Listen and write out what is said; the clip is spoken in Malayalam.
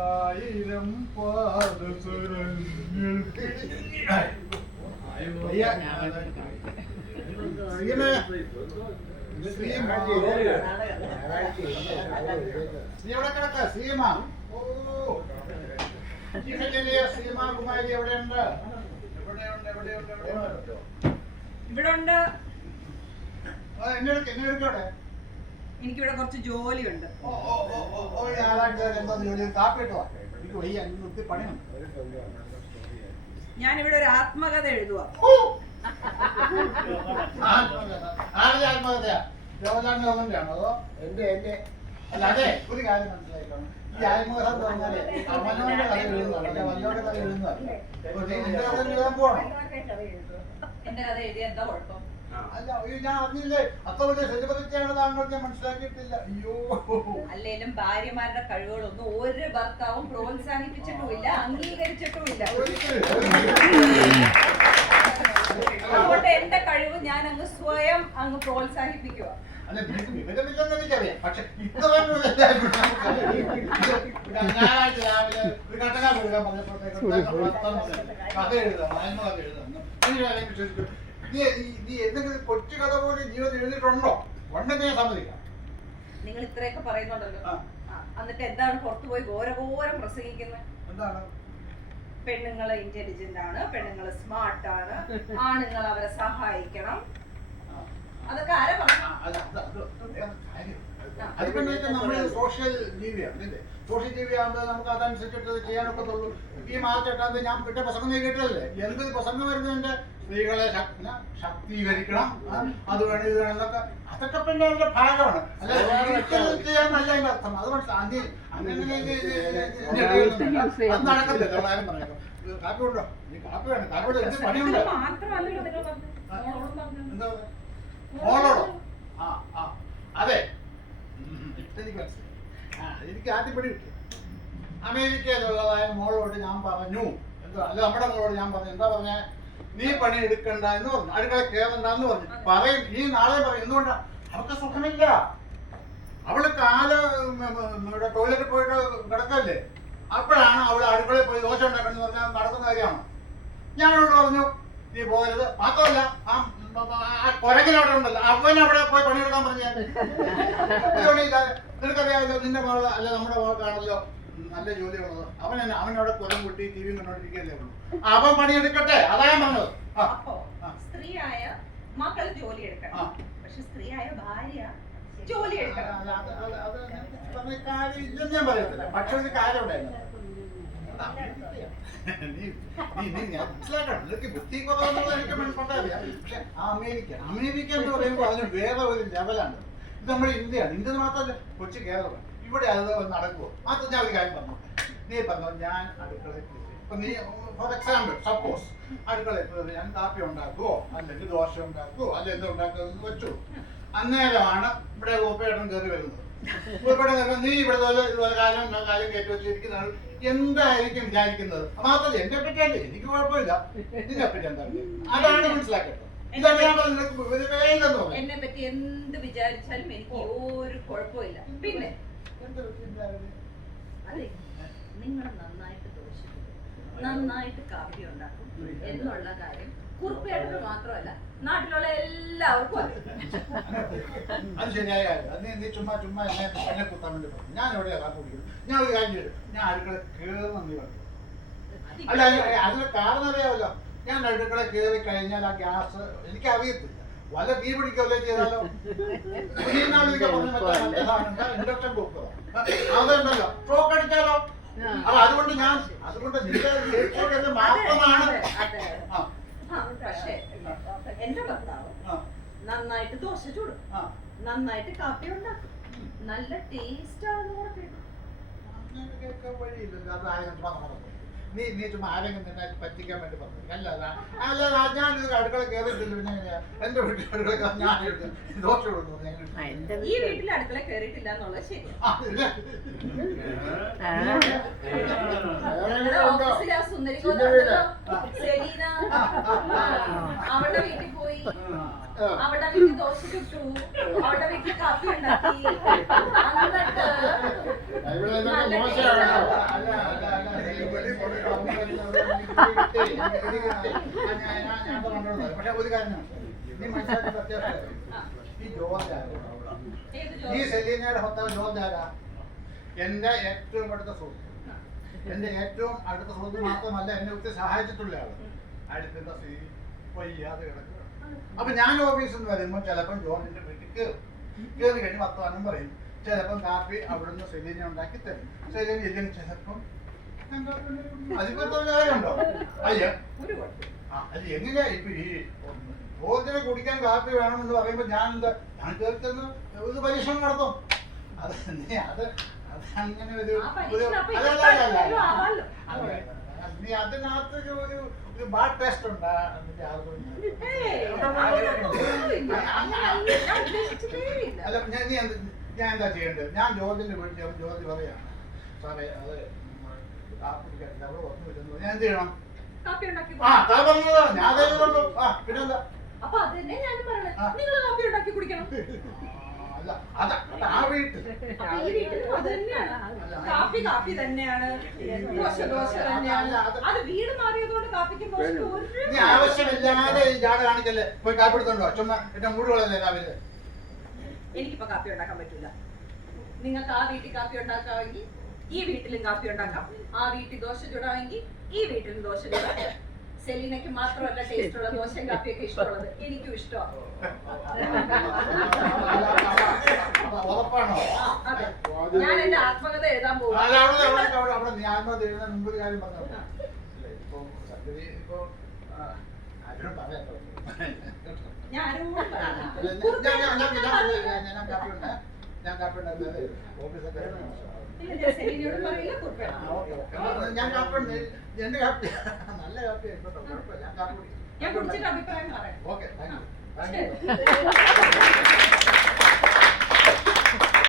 ആയിരം പാദസരങ്ങൾ സീമാകുമാരി എവിടെയുണ്ട്? ഇവിടെ ഉണ്ട്. എന്നെടുക്കവിടെ എനിക്കിവിടെ കുറച്ച് ജോലിയുണ്ട്. ഞാനിവിടെ ഒരു ആത്മകഥ എഴുതുക. ആത്മകഥയാ? ജവഹർലാൽ നെഹ്റുവിന്റെയാണോ അതോ എന്റെ? അല്ല അതെ, ഒരു കാര്യം മനസ്സിലായിക്കോണം. ഈ ആത്മകഥ എന്ന് പറഞ്ഞാല് അമ്മനോന്റെ കഥ എഴുതുന്നതല്ല, വല്ലോന്റെ കഥ എഴുതുന്നതല്ല. നിന്റെ കഥ എഴുതാൻ പോകണം. എന്റെ കഥ എഴുതിയ എന്താ കുഴപ്പം? അല്ല, ഞാൻ അറിഞ്ഞില്ലേ, അത്ര വലിയ സെലിബ്രിറ്റിയാണ് താങ്കൾ, ഞാൻ മനസ്സിലാക്കിയിട്ടില്ല. അയ്യോ, അല്ലേലും ഭാര്യമാരുടെ കഴിവുകളൊന്നും ഒരു ഭർത്താവും പ്രോത്സാഹിപ്പിച്ചിട്ടുമില്ല, അംഗീകരിച്ചിട്ടുമില്ല. അതുകൊണ്ട് എന്റെ കഴിവ് ഞാൻ അങ്ങ് സ്വയം അങ്ങ് പ്രോത്സാഹിപ്പിക്കുക. അല്ല, നിനക്ക് വിവരമില്ലെന്ന് എനിക്കറിയാം. പക്ഷെ ഇത്ര ഞായറാഴ്ച രാവിലെ ഒരു കട്ടക്കാട് എഴുതാൻ പറഞ്ഞപ്പോഴത്തേക്ക് കഥ എഴുതാം, ആത്മകഥ എഴുതാം. വിശ്വസിക്കും. നീ എന്തെങ്കിലും കൊച്ചു കഥ പോലെ ജീവിതം എഴുതിയിട്ടുണ്ടോ? ഉണ്ടെന്ന് ഞാൻ സമ്മതിക്കാം. നിങ്ങൾ ഇത്രയൊക്കെ പറയുന്നുണ്ടല്ലോ, എന്നിട്ട് എന്താണ് പുറത്തുപോയി ഘോരഘോരം പ്രസംഗിക്കുന്നത്? എന്താണ്? പെണ്ണുങ്ങള് ഇന്റലിജന്റ് ആണ്, പെണ്ണുങ്ങള് സ്മാർട്ട് ആണ്, ആണുങ്ങൾ അവരെ സഹായിക്കണം. അതൊക്കെ ആരാ പറഞ്ഞു? അത് പിന്നെ നമ്മള് സോഷ്യൽ ജീവിയാണ്. സോഷ്യൽ ജീവിയാകുമ്പോൾ നമുക്ക് അതനുസരിച്ചിട്ട് ചെയ്യാനൊക്കത്തുള്ളൂ. ഈ മാർച്ച് 8-ാം തീയതി ഞാൻ പിന്നെ പ്രസംഗം കേട്ടതല്ലേ, എന്ത് പ്രസംഗം വരുന്നതിന്റെ സ്ത്രീകളെ ശാക്തീകരിക്കണം, അത് വേണം ഇത് വേണം എന്നൊക്കെ. അതൊക്കെ പിന്നെ അതിന്റെ ഭാഗമാണ്. അല്ല, ചെയ്യാന്നല്ല അതിന്റെ അർത്ഥം. അത് മനസ്സിലായി. അത് നടക്കത്തില്ല. കാര്യം പറയാം. കാപ്പി ഉണ്ടോ? നീ കാപ്പി വേണം. കാപ്പിയോട് എന്ത് പണിയുണ്ട്? എന്താ മോളോടോ? അതെ, എനിക്ക് മനസ്സിലായി. എനിക്ക് ആദ്യം പിടി കിട്ടി. അമേരിക്കയിലുള്ളതായ മോളോട് ഞാൻ പറഞ്ഞു, എന്താ അല്ല നമ്മുടെ മോളോട് ഞാൻ പറഞ്ഞു, എന്താ പറഞ്ഞ, നീ പണി എടുക്കണ്ട എന്ന് പറഞ്ഞു, അടുക്കള കയറണ്ടെന്ന് പറഞ്ഞു. പറയും, ഈ നാളെ പറയും. എന്തുകൊണ്ടാ? അവർക്ക് സുഖമില്ല. അവള് ടോയ്ലറ്റിൽ പോയിട്ട് കിടക്കല്ലേ, അപ്പോഴാണ് അവള് അടുക്കളയിൽ പോയി ദോശ ഉണ്ടാക്കണമെന്ന് പറഞ്ഞാൽ നടക്കുന്ന കാര്യമാണ്. ഞാൻ അവളോട് പറഞ്ഞു, നീ പോകരുത്. മാത്രമല്ല ആ കൊരങ്ങിനവിടെ ഉണ്ടല്ലോ, അവനവിടെ പോയി പണിയെടുക്കാൻ പറഞ്ഞു. നിനക്കറിയാമല്ലോ, നിന്റെ മോള് അല്ല നമ്മുടെ മോൾക്കാണല്ലോ നല്ല ജോലിയുള്ളത്. അവനവിടെ കൊലം കൂട്ടി ടി വി കണ്ടോണ്ടിരിക്കല്ലേ ഉള്ളൂ. അവൻ പണിയെടുക്കട്ടെ, അതാ ഞാൻ പറഞ്ഞത്. അപ്പോ സ്ത്രീയായ മക്കൾ ജോലി എടുക്കണം, പക്ഷെ സ്ത്രീയായ ഭാര്യ ജോലി എടുക്കണം. ഇല്ലെന്ന് ഞാൻ പറയത്തില്ല, പക്ഷെ ഒരു കാര്യം ഉണ്ടായിരുന്നു. മനസ്സിലാക്കണം, നിനക്ക് ബുദ്ധി കുറവെന്നുള്ളത് എനിക്ക് മനസ്സിലാക്കാം. പക്ഷെ അമേരിക്ക എന്ന് പറയുമ്പോൾ അതിന് വേറെ ഒരു ലെവലാണ്. ഇത് നമ്മുടെ ഇന്ത്യയാണ്. ഇന്ത്യ മാത്രമല്ല, കൊച്ചു കേരളം. ഇവിടെ അത് നടക്കുമോ? അത് ഞാൻ ഒരു കാര്യം പറഞ്ഞു. നീ പറഞ്ഞു, ഞാൻ അടുക്കളയിൽ ഇപ്പൊ നീ ഫോർ എക്സാമ്പിൾ സപ്പോസ് അടുക്കളയിൽ ഞാൻ കാപ്പി ഉണ്ടാക്കുവോ അല്ലെങ്കിൽ ദോശ ഉണ്ടാക്കുവോ അല്ലെങ്കിൽ എന്താ ഉണ്ടാക്കുമെന്ന് വെച്ചു. അന്നേരമാണ് ഇവിടെ ഗോപേട്ടൻ കയറി വരുന്നത്. നീ ഇവിടെ ഇതുപോലെ കാര്യം കയറ്റി വെച്ചിരിക്കുന്നതാണ്. എന്തായിരിക്കും വിചാരിക്കുന്നത്? മാത്രമല്ല എന്നെ പറ്റിയല്ലേ, എനിക്ക് കുഴപ്പമില്ല, ഇതിനെ പറ്റി എന്താ? അതാണ് മനസ്സിലാക്കേണ്ടത്. എന്നെ പറ്റി എന്ത് വിചാരിച്ചാലും എനിക്ക് ഒരു കുഴപ്പമില്ല. പിന്നെ അതെ, നിങ്ങൾ നന്നായിട്ട് ദോശ നന്നായിട്ട് കാപ്പി ഉണ്ടാക്കും എന്നുള്ള കാര്യം കുറുപ്പേട്ടന് മാത്രമല്ല നാട്ടിലുള്ള എല്ലാവർക്കും അത് ശരിയായ കാര്യം. നീ ചുമ്മാ എന്നെ കുത്താൻ വേണ്ടി പറഞ്ഞു. ഞാൻ എവിടെയാ കാപ്പി കുടിക്കുന്നത്? ഞാൻ ഒരു കാര്യം ചെയ്തു, ഞാൻ അടുക്കള കയറുന്ന നീ പറഞ്ഞു. അല്ല, അതിന് കാരണം അറിയാമല്ലോ, ഞാൻ അടുക്കള കയറി കഴിഞ്ഞാൽ ആ ഗ്യാസ് എനിക്ക് അറിയത്തില്ല, വല്ല തീ പിടിക്കല്ലേ ചെയ്താലോ. ഇൻഡക്ഷൻ കുക്കർ അതുണ്ടല്ലോ, സ്ട്രോക്ക് അടിച്ചാലോ. അപ്പൊ അതുകൊണ്ട് നിന്റെ മാത്രമാണ്. പക്ഷേ എന്റെ ഭർത്താവ് നന്നായിട്ട് ദോശ ചൂടും, നന്നായിട്ട് കാപ്പി ഉണ്ടാക്കും, നല്ല ടേസ്റ്റ് ആണെന്ന് കൂടെ കേട്ടു. വഴിയില്ലല്ലോ, അത് നീ ചുമ്മാ ആരെങ്കിലും നിന്നെ പറ്റിക്കാൻ വേണ്ടി പറഞ്ഞു. അല്ല ഞാനിത് അടുക്കള കയറിയിട്ടില്ല. പിന്നെ എന്റെ വീട്ടിൽ അടുക്കള ഞാൻ ദോശ കൊടുക്കുന്നു. ഈ വീട്ടിൽ അടുക്കള കയറിയിട്ടില്ല എന്നുള്ളത് ശരി. ഓഫീസിലെ സുന്ദരി സെലീന അവളുടെ വീട്ടിൽ പോയി, അവളുടെ വീട്ടിൽ ദോശ ചുട്ടു, അവളുടെ വീട്ടിൽ കാപ്പി ഉണ്ടാക്കി, എന്നിട്ട് നല്ല നല്ല മോശമാണ്. taste അല്ല, ആണ്. അല്ല, അല്ല, നീ വെളിയിൽ പോയി എനിക്ക് കിട്ടി. ഞാൻ കണ്ടോളൂ. പക്ഷെ ഒരു കാര്യം നീ മനസ്സിലാക്കേണ്ട അത്യാവശ്യം ഈ ജോർജ് ഏത് ഈ ജോലി? സെലീനയുടെ ഭർത്താവ് ജോർജ് ആരാ? എന്റെ ഏറ്റവും അടുത്ത സുഹൃത്ത്. എന്റെ ഏറ്റവും അടുത്ത സുഹൃത്ത് മാത്രമല്ല എന്നെ ഒത്തിരി സഹായിച്ചിട്ടുള്ള ആള്. അടുത്തുള്ള സ്ത്രീ വയ്യാതെ കിടക്കുക. അപ്പൊ ഞാൻ ഓഫീസിൽ നിന്ന് വരുമ്പോൾ ചിലപ്പം ജോർജിന്റെ വീട്ടിൽ കയറി കഴിഞ്ഞ് വർത്തമാനം പറയും. ചിലപ്പം കാപ്പി അവിടുന്ന് സെലീന ഉണ്ടാക്കി തരും. സെലീന ഇല്ലെങ്കിൽ ചിലപ്പം അതിപ്പോ കാര്യമുണ്ടോ? അയ്യ ഒരു കുഴപ്പമില്ല. അത് എങ്ങനെയാ ഇപ്പൊ ഈ ജോർജിനെ കുടിക്കാൻ കാപ്പി വേണമെന്ന് പറയുമ്പോ ഞാൻ എന്താ ഞാൻ ചേർത്തുന്ന ഒരു പരീക്ഷണം നടത്തും. അത് നീ അത് അങ്ങനെ ഒരു ആ ഒരു- പരീക്ഷണം അപ്പൊ അല്ലല്ല, അല്ലല്ല, ഇഷ്ടപ്പെട്ടു ആവാലോ. അല്ല. നീ അതിനകത്ത് ഒരു ബാഡ് ടേസ്റ്റ് ഉണ്ടാ അതിന്റെ ഏയ്, അങ്ങനെയൊന്നുമില്ല. അങ്ങനെ ഞാൻ ഉദ്ദേശിച്ചിട്ടേ ഇല്ല. അല്ല ഞാൻ എന്താ ചെയ്യേണ്ടത്? ഞാൻ ജോർജിന്റെ വീട്ടിൽ ജോർജ് പറയാണ് സാറേ അത് കാപ്പി കുടിക്കാൻ അവിടെ വന്നു വരുന്നത് ഞാൻ എന്ത് ചെയ്യണം? കാപ്പി ഉണ്ടാക്കി ആ താ പറഞ്ഞത് ഞാൻ അതേ പറഞ്ഞു. ആ പിന്നെന്താ? അപ്പൊ അത് തന്നെ ഞാനും പറയണേ. ആ. നിങ്ങൾ കാപ്പി ഉണ്ടാക്കി കുടിക്കണം. അല്ല അത് ആ വീട്ടിൽ അപ്പൊ ഈ വീട്ടിലും അത് തന്നെയാണ്. കാപ്പി കാപ്പി തന്നെയാണ്, ദോശ ദോശ തന്നെയാണ്. അത് വീട് മാറിയതുകൊണ്ട് കാപ്പിക്കും ദോശയ്ക്കും ഒരു നീ ആവശ്യമില്ലാതെ ഈ ജാട കാണിക്കല്ലേ. പോയി കാപ്പി എടുത്തോണ്ടോ? ചുമ്മാ എന്റെ മൂടുകളല്ലേ രാവിലെ. എനിക്കിപ്പോ കാപ്പി ഉണ്ടാക്കാൻ പറ്റൂല. നിങ്ങൾക്ക് ആ വീട്ടിൽ കാപ്പി ഉണ്ടാക്കാമെങ്കിൽ ഈ വീട്ടിലും കാപ്പി ഉണ്ടാക്കാം. ആ വീട്ടിൽ ദോശ ചുടാമെങ്കിൽ ഈ വീട്ടിലും ദോശ ചുടാം. സെലീനയ്ക്ക് മാത്രമല്ല ടേസ്റ്റ് ഉള്ള ദോശയും കാപ്പിയൊക്കെ ഇഷ്ടമുള്ളത്, എനിക്കും ഇഷ്ടമാണ്. ഉറപ്പാണോ? അതെ, ഞാൻ എന്റെ ആത്മകഥ എഴുതാൻ പോകും. അല്ല, അവിടെ ഞാൻ എഴുതാൻ മുമ്പ് ഒരു കാര്യം പറഞ്ഞു. ഇപ്പൊ സംഗതി ഇപ്പൊ ആരോടും പറയാട്ടോ. ഞാൻ ആരോടും പറയില്ല. ഞാൻ കാപ്പി ഉണ്ടാക്കുന്നത് ഓഫീസൊക്കെ ഇല്ല, ഞാൻ സെലീനയോട് പറയില്ല, കുറിപ്പേണം. ഞാൻ കാപ്പി എന്റെ കാപ്പി നല്ല കാപ്പി ആയിക്കോട്ടെ, കുഴപ്പമില്ല. ഞാൻ കാപ്പി കുടിക്കും. ഞാൻ കുടിച്ചിട്ട് അഭിപ്രായം പറയാം. Okay thank you.